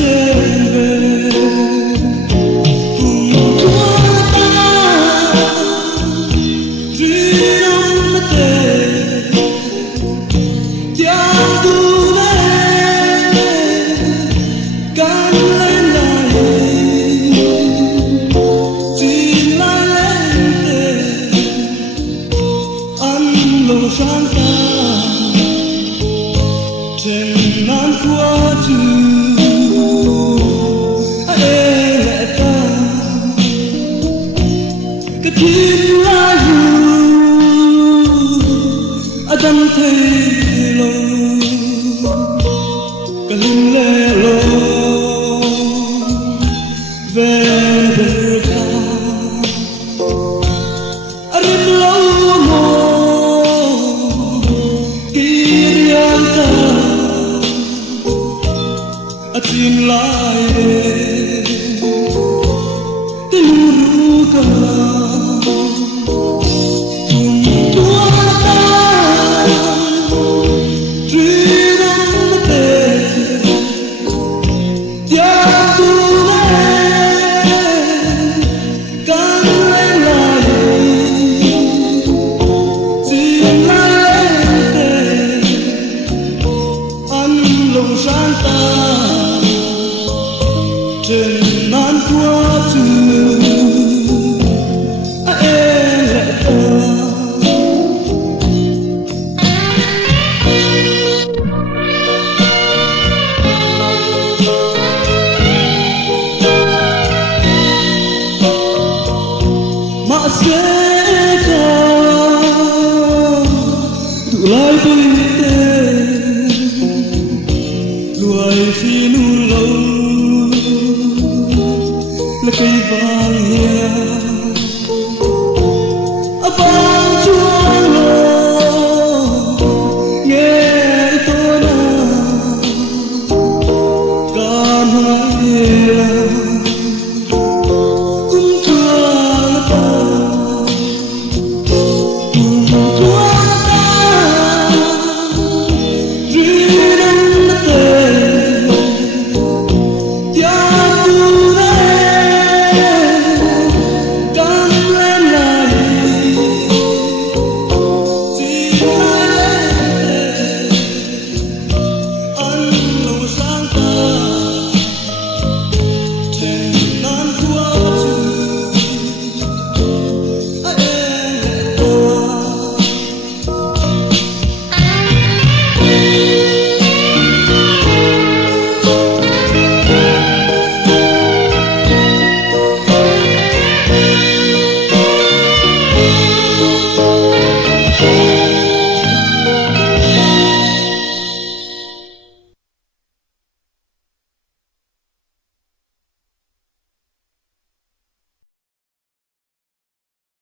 trên về cùng chúa ta duy đông mất tề tiang tu này can lên lại chỉ lại lên tề ăn lòng sáng ta trên nan qua chữ lẽ ta cái thiên la Adam thấy lâu cái linh lẽ lâu về đời ta Adam lâu mồ kia ta tìm lại cái nụ cười cùng chúa ta truy đông mất tề tiang tu này càng lên lại tìm lại lên tề ăn lòng sáng ta